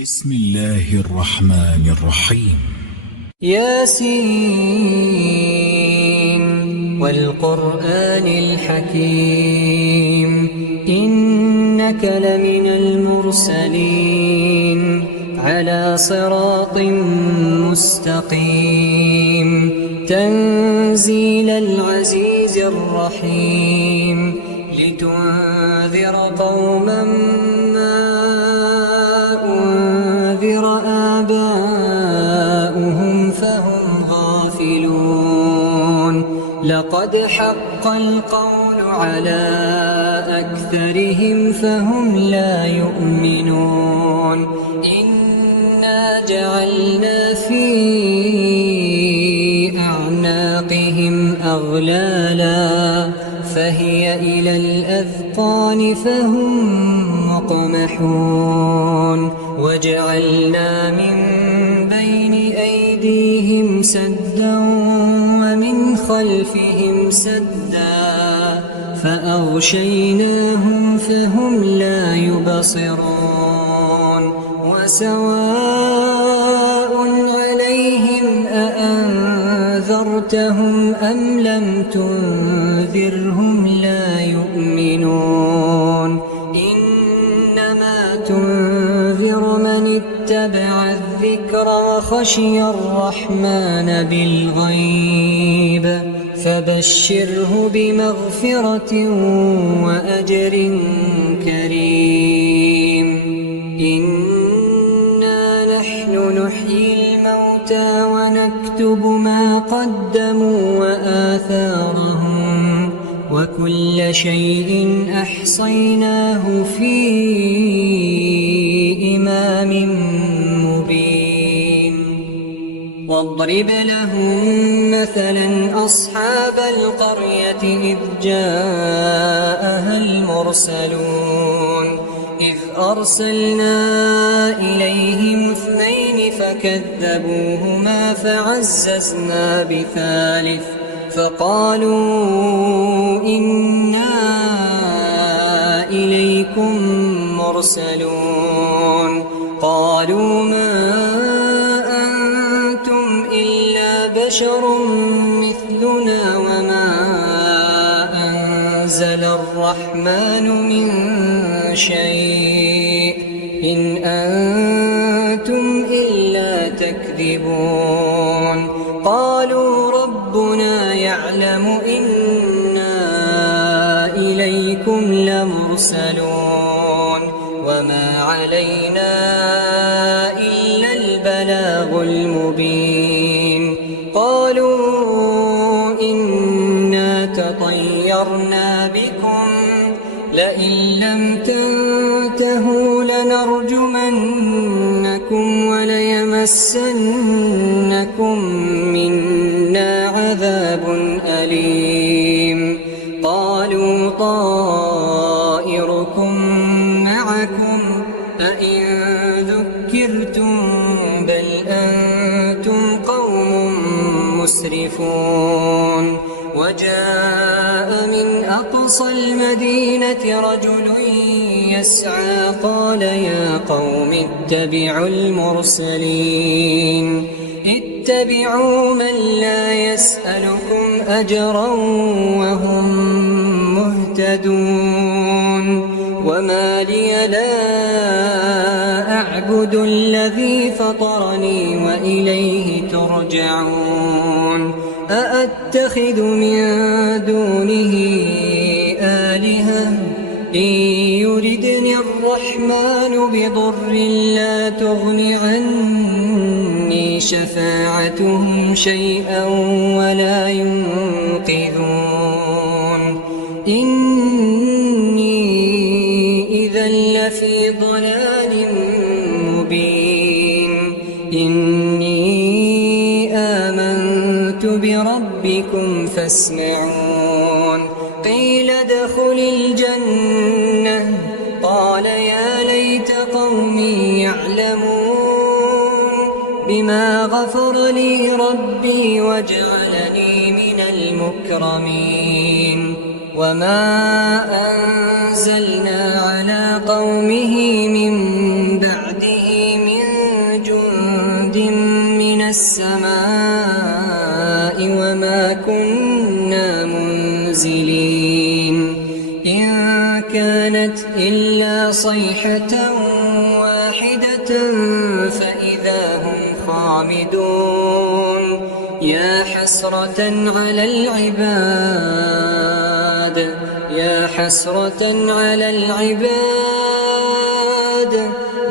بسم الله الرحمن الرحيم. ياسين والقرآن الحكيم إنك لمن المرسلين على صراط مستقيم تنزيل العزيز الرحيم لتنذر قوما ما أنذر آباؤهم فهم غافلون لقد حق القول على أكثرهم فهم لا يؤمنون إنا جعلنا في أعناقهم أغلالا فهي إلى الأذقان فهم مقمحون وجعلنا من بين أيديهم سدا ومن خلفهم سدا فأغشيناهم فهم لا يبصرون وسواء عليهم أأنذرتهم أم لم تنذرهم لا يؤمنون إنما تنذر من اتبع الذكر وخشي الرحمن بالغيب فبشره بمغفرة وأجر كريم إنا نحن نحيي الموتى ونكتب ما قدموا وآثارهم وكل شيء أحصيناه في إمام مبين واضرب لهم مثلا أصحاب القرية إذ جاءها المرسلون إذ أرسلنا إليهم اثنين فكذبوهما فعززنا بثالث فقالوا إنا إليكم مرسلون قالوا ما أنتم إلا بشر مثلنا وما أنزل الرحمن من شيء إن أنتم إلا تكذبون قالوا ربنا يعلم إنا إليكم لمرسلون وما علينا إلا البلاغ المبين قالوا إنا تطيرنا بكم لئن لم تنتهوا لنرجمنكم وليمسنكم منا عذاب أليم قالوا طائركم معكم أئن ذكرتم بل أنتم قوم مسرفون وجاء من أقصى المدينة رجل يسعى قال يا قوم اتبعوا المرسلين اتبعوا من لا يسألكم أجرا وهم مهتدون وما لي لا أعبد الذي فطرني وإليه ترجعون أأتخذ من دونه آلهة إن يردني الرحمن بضر لا تغن عني شفاعتهم شيئا ولا ينقذون إني إذا لفي ضلال مبين إني آمنت بربكم فاسمعون قيل ادخل الجنة قال يا ليت قومي يعلمون بما غفر لي ربي وجعلني من المكرمين وما أنزلنا على قومه من بعده من السماء وما كنا منزلين إن كانت إلا صيحة واحدة فإذا هم خامدون يا حسرة على العباد يا حسرة على العباد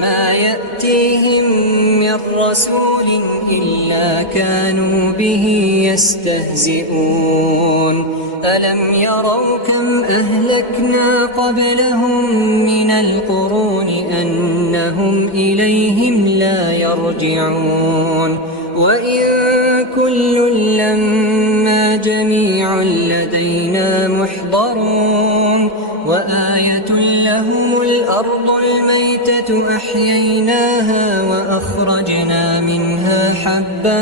ما يأتيهم من رسول إلا كانوا به يستهزئون ألم يروا كم أهلكنا قبلهم من القرون أنهم إليهم لا يرجعون وإن كل لما جميع لدينا محضرون وآية لهم الأرض الميتة أحييناها وأخرجنا منها حبا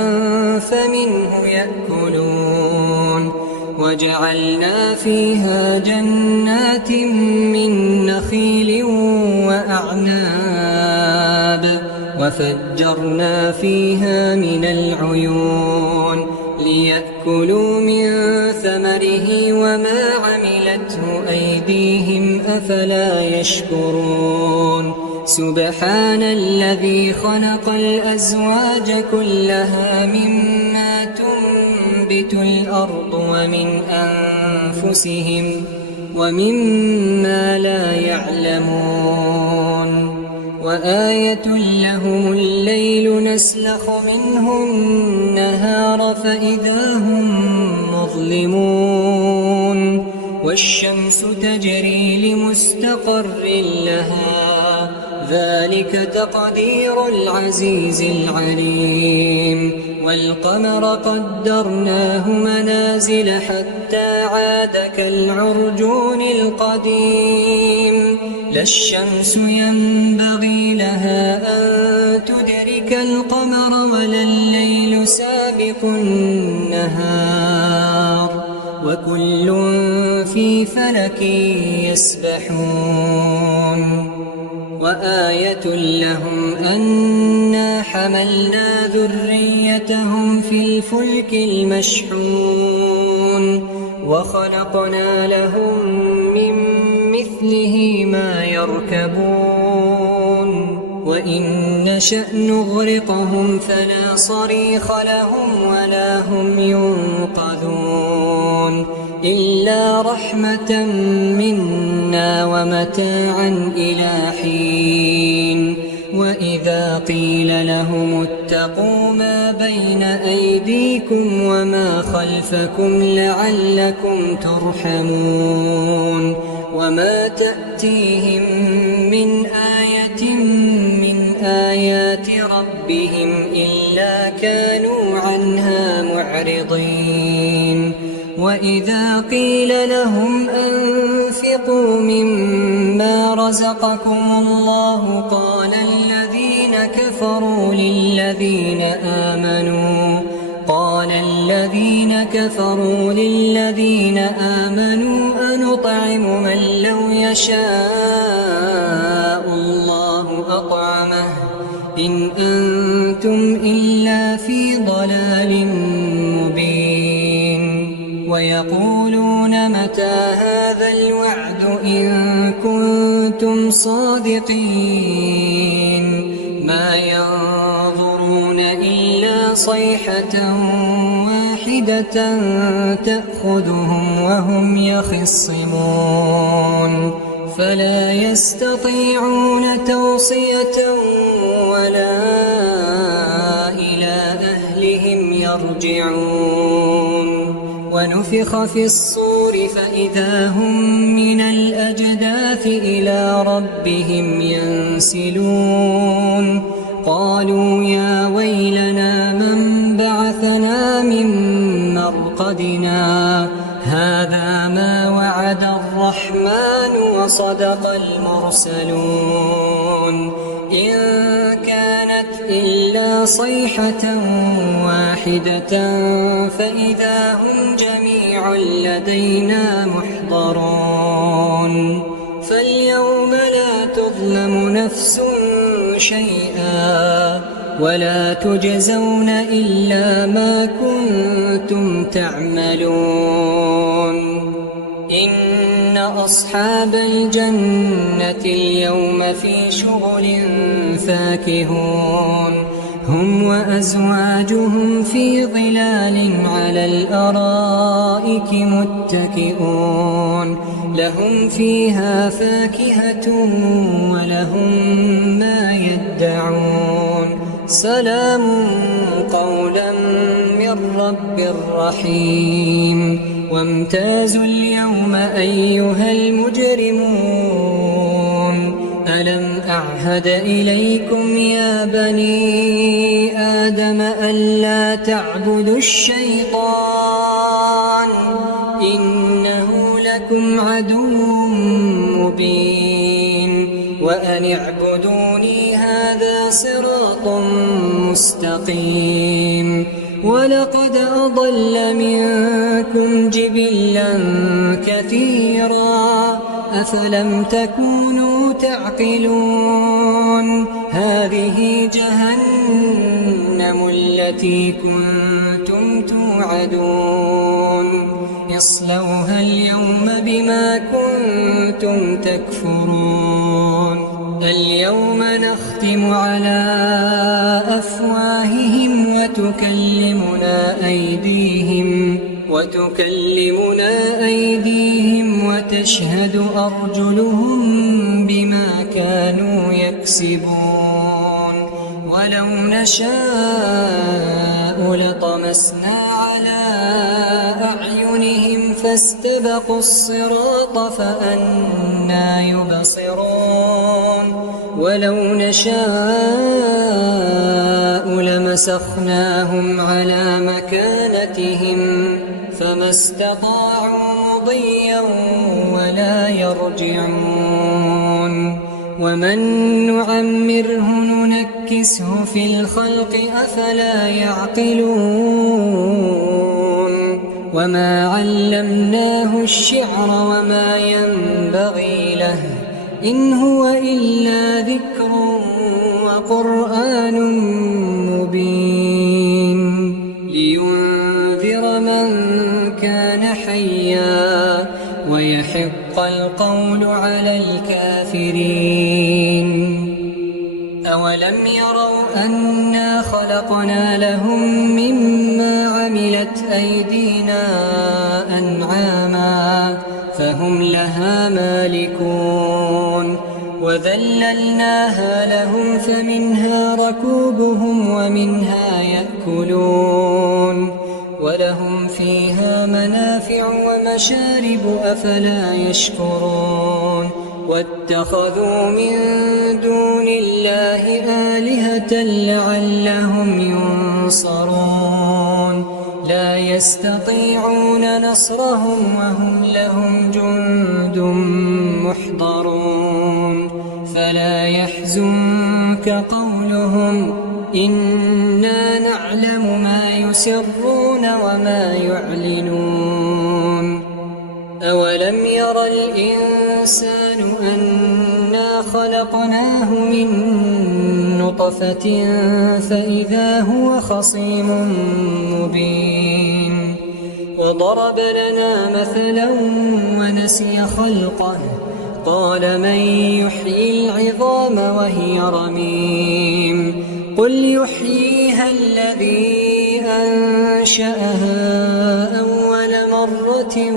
فمنه يأكلون وجعلنا فيها جنات من نخيل وأعناب وفجرنا فيها من العيون ليأكلوا من ثمره وما عملته أيديهم أفلا يشكرون سبحان الذي خلق الأزواج كلها مما تنبت الأرض ومن أنفسهم ومما لا يعلمون وآية لهم الليل نسلخ منه النهار فإذا هم مظلمون والشمس تجري لمستقر لها ذلك تقدير العزيز العليم والقمر قدرناه منازل حتى عاد كالعرجون القديم لا الشمس ينبغي لها أن تدرك القمر ولا الليل سابق النهار وكل في فلك يسبحون وآية لهم أنا حملنا ذريتهم في الفلك المشحون وخلقنا لهم من مثله ما يركبون وإن نشأ نغرقهم فلا صريخ لهم ولا هم ينقذون إلا رحمة منا ومتاعا إلى حين وإذا قيل لهم اتقوا ما بين أيديكم وما خلفكم لعلكم ترحمون وما تأتيهم من آية من آيات ربهم إلا كانوا عنها معرضين وإذا قيل لهم أنفقوا مما رزقكم الله قال الذين كفروا للذين آمنوا أنطعم من لو يشاء الله أطعمه إن أنتم إلا في ضلال مبين ويقولون متى هذا الوعد إن كنتم صادقين ما ينظرون إلا صيحة واحدة تأخذهم وهم يخصمون فلا يستطيعون توصية ولا إلى أهلهم يرجعون ونفخ في الصور فإذا هم من الأجداث إلى ربهم ينسلون قالوا يا ويلنا من بعثنا من مرقدنا هذا ما وعد الرحمن وصدق المرسلون إن كانت إلا صيحة واحدة فإذا هم جميع لدينا محضرون فاليوم لا تظلم نفس شيئا ولا تجزون إلا ما كنتم تعملون إن أصحاب الجنة اليوم في شغل فاكهون هم وأزواجهم في ظلال على الأرائك متكئون لهم فيها فاكهة ولهم ما يدعون سلام قولا من رب رحيم وامتازوا اليوم أيها المجرمون ألم أعهد إليكم يا بني آدم ألا تعبدوا الشيطان إنه لكم عدو مبين وأن اعبدوني هذا صراط مستقيم ولقد أضل منكم جبلا كثيرا أفلم تكونوا تعقلون هذه جهنم التي كنتم توعدون اصلوها اليوم بما كنتم تكفرون اليوم نختم على أفواههم وتكلمنا أيديهم وتشهد أرجلهم بما كانوا يكسبون ولو نشاء لطمسنا على أعينهم فاستبقوا الصراط فأنى يبصرون ولو نشاء لمسخناهم على مكانتهم فما استطاعوا مضيا ولا يرجعون ومن نعمره ننكسه في الخلق أفلا يعقلون وما علمناه الشعر وما ينبغي له إن هو إلا ذكر وقرآن مبين لينذر من كان حيا ويحق القول على الكافرين أولم يروا أنا خلقنا لهم مما عملت أيدينا أنعاما فهم لها مالكون وذللناها لهم فمنها ركوبهم ومنها يأكلون ولهم فيها منافع ومشارب أفلا يشكرون واتخذوا من دون الله آلهة لعلهم ينصرون لا يستطيعون نصرهم وهم لهم جند محضرون فلا يحزنك قولهم إنا نعلم ما يسرون وما يعلنون أولم ير الإنسان أنا خلقناه من نطفة فإذا هو خصيم مبين وضرب لنا مثلا ونسي خلقه قال من يحيي العظام وهي رميم قل يحييها الذي أنشأها أول مرة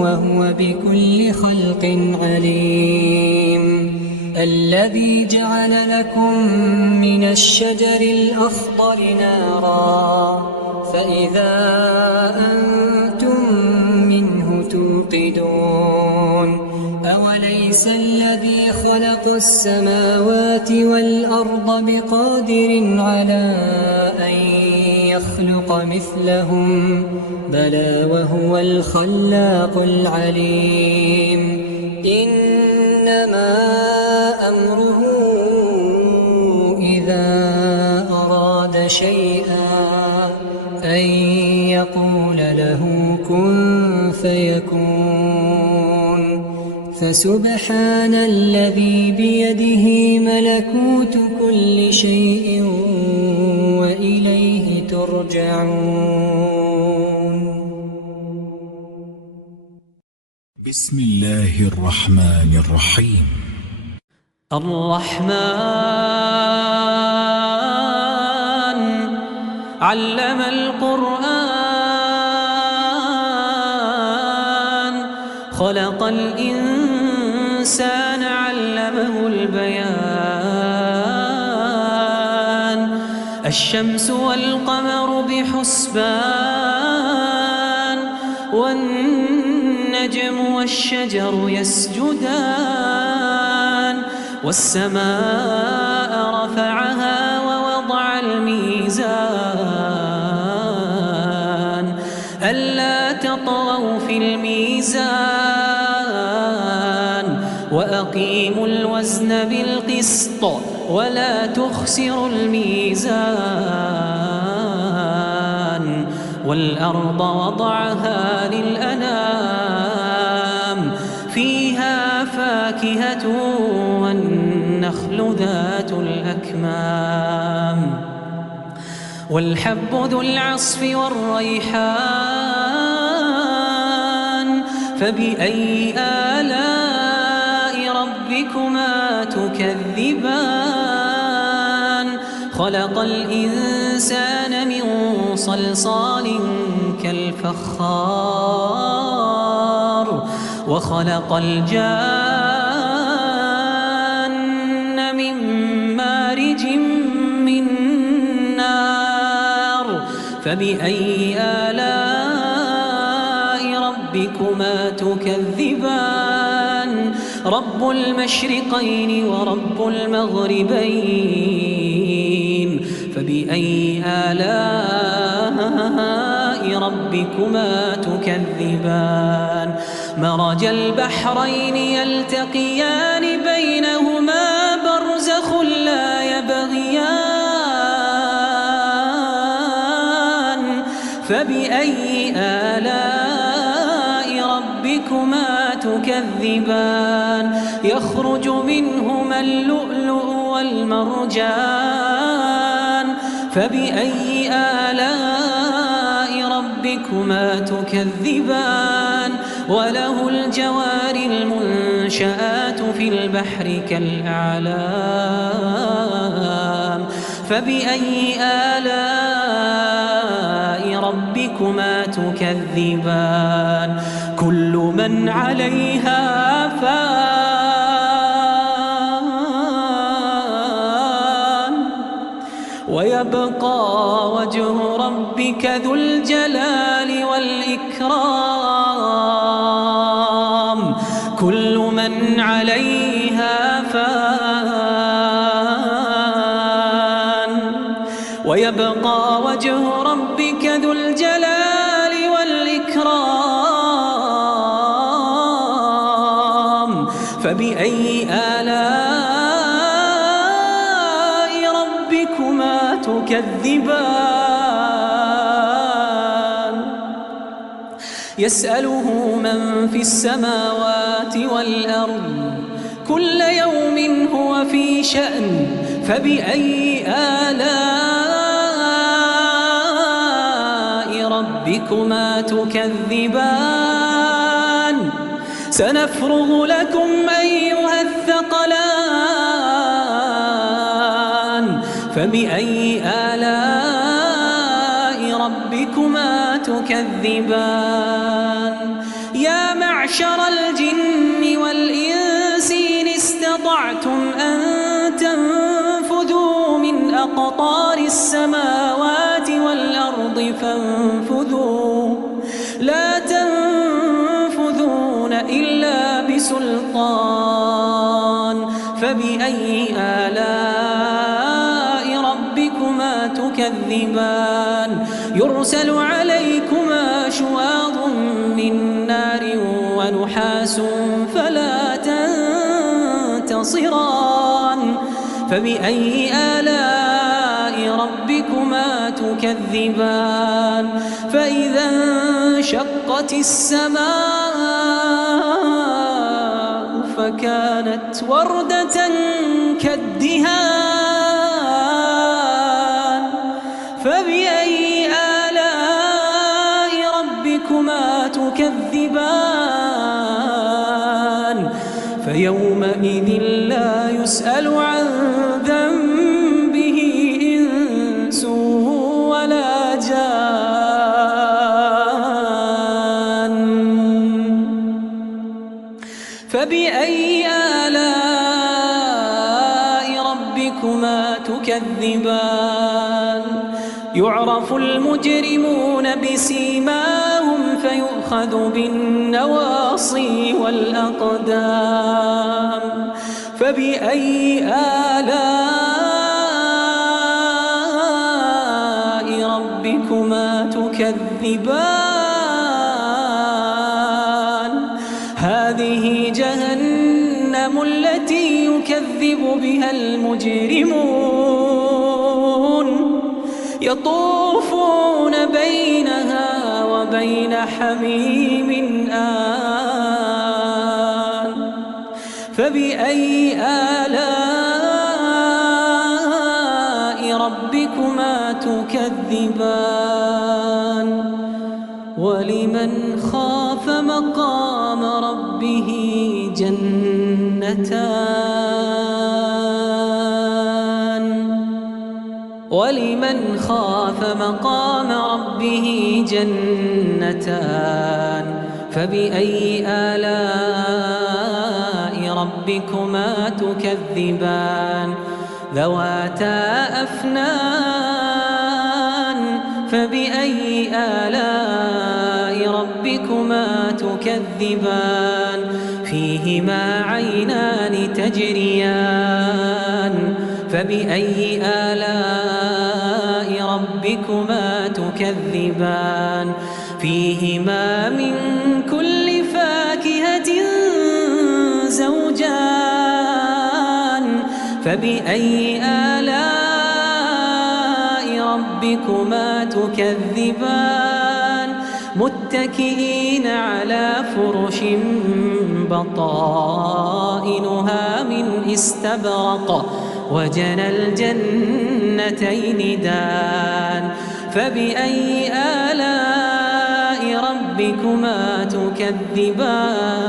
وهو بكل خلق عليم الذي جعل لكم من الشجر الأخضر نارا فإذا أنتم منه توقدون أوليس الذي خلق السماوات والأرض بقادر على أن يخلق مثلهم بلى وهو الخلاق العليم إنما أمره إذا أراد شيئا أن يقول له كن فيكون فسبحان الذي بيده ملكوت كل شيء يرجعون. بسم الله الرحمن الرحيم. الرحمن علم القرآن خلق الإنسان علمه البيان الشمس والقمر بحسبان والنجم والشجر يسجدان والسماء رفعها ووضع الميزان ألا تطغوا في الميزان وأقيموا الوزن بالقسط ولا تخسروا الميزان والأرض وضعها للأنام فيها فاكهة والنخل ذات الأكمام والحب ذو العصف والريحان فبأي آلاء ربكما تكذبان خلق الإنسان من صلصال كالفخار وخلق الجان من مارج من نار فبأي آلاء ربكما تكذبان رب المشرقين ورب المغربين فبأي آلاء ربكما تكذبان مرج البحرين يلتقيان بينهما برزخ لا يبغيان فبأي آلاء ربكما تكذبان يخرج منهما اللؤلؤ والمرجان فبأي آلاء ربكما تكذبان وله الجوار المنشآت في البحر كالأعلام فبأي آلاء ربكما تكذبان كل من عليها فان ويبقى وجه ربك ذو الجلال والإكرام كل من عليها فان ويبقى وجه ربك ذو الجلال والإكرام فبأي آلاء ربكما تكذبان يسأله من في السماوات والأرض كل يوم هو في شأن فبأي آلاء ربكما تكذبان سنفرغ لكم أيها الثقلان فبأي آلاء ربكما تكذبان يا معشر الجن والإنس إن استطعتم أن تنفذوا من أقطار السماوات والأرض فانفذوا لا تنفذون إلا بسلطان فبأي آلاء ربكما تكذبان يرسل عليكما شواظ من نار ونحاس فلا تنتصران فبأي آلاء ربكما تكذبان فإذا انشقت السماء فكانت وردة كالدهان فبأي تكذبان فيومئذ لا يسأل عن ذنبه إنس ولا جان فبأي آلاء ربكما تكذبان يعرف المجرمون بسيماهم فيؤخذ بالنواصي والأقدام فبأي آلاء ربكما تكذبان هذه جهنم التي يكذب بها المجرمون يطوفون بينها وبين حميم آن فبأي آلاء ربكما تكذبان ولمن خاف مقام ربه جنتان ولمن خاف مقام ربه جنتان فبأي آلاء ربكما تكذبان ذواتا أفنان فبأي آلاء ربكما تكذبان فيهما عينان تجريان فبأي آلاء ربكما تكذبان فيهما من كل فاكهة زوجان فبأي آلاء ربكما تكذبان متكئين على فرش بطائنها من استبرق وجنى الجنتين دان فبأي آلاء ربكما تكذبان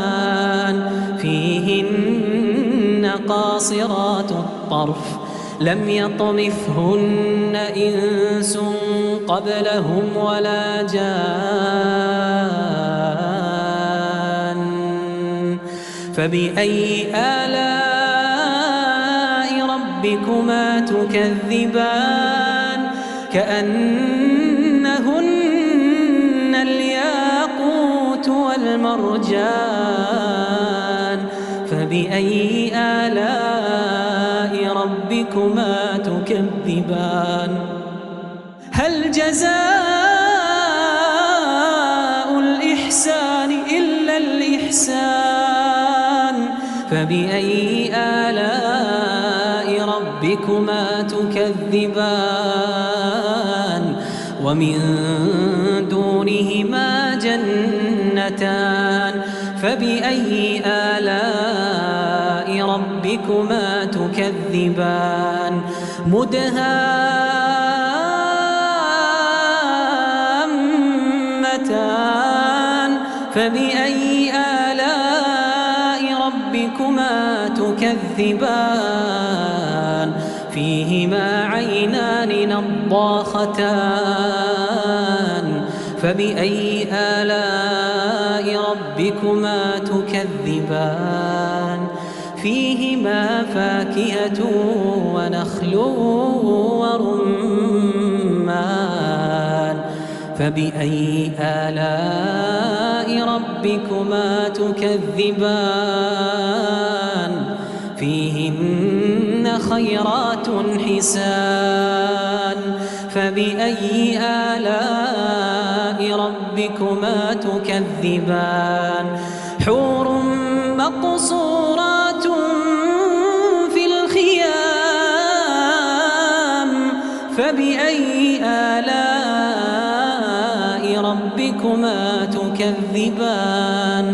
فيهن قاصرات الطرف لم يطمثهن إنس قبلهم ولا جان فبأي آلاء ربكما تكذبان كأنهن الياقوت والمرجان فبأي آلاء ربكما تكذبان هل جزاء الإحسان إلا الإحسان فبأي آلاء ربكما تكذبان ومن دونهما جنتان فبأي آلاء ربكما تكذبان مدهامتان فبأي آلاء ربكما تكذبان فيهما عينان نضاختان فبأي آلاء ربكما تكذبان فيهما فاكهة ونخل ورمان فبأي آلاء ربكما تكذبان فيهن خيرات حسان فبأي آلاء ربكما تكذبان حور مقصورات في الخيام فبأي آلاء ربكما تكذبان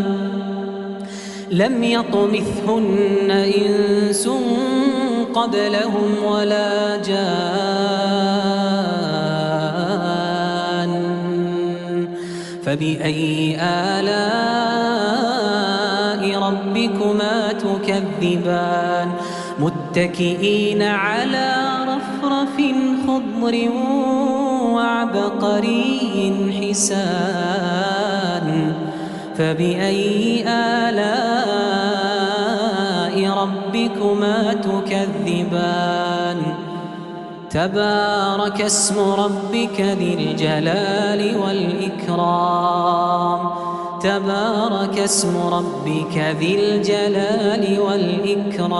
لم يطمثهن إنس قبلهم ولا جان فبأي آلاء ربكما تكذبان متكئين على رفرف خضر وعبقري حسان فبأي آلاء ربكما تكذبان تبارك اسم ربك ذي الجلال والإكرام تبارك اسم ربك ذي الجلال والإكرام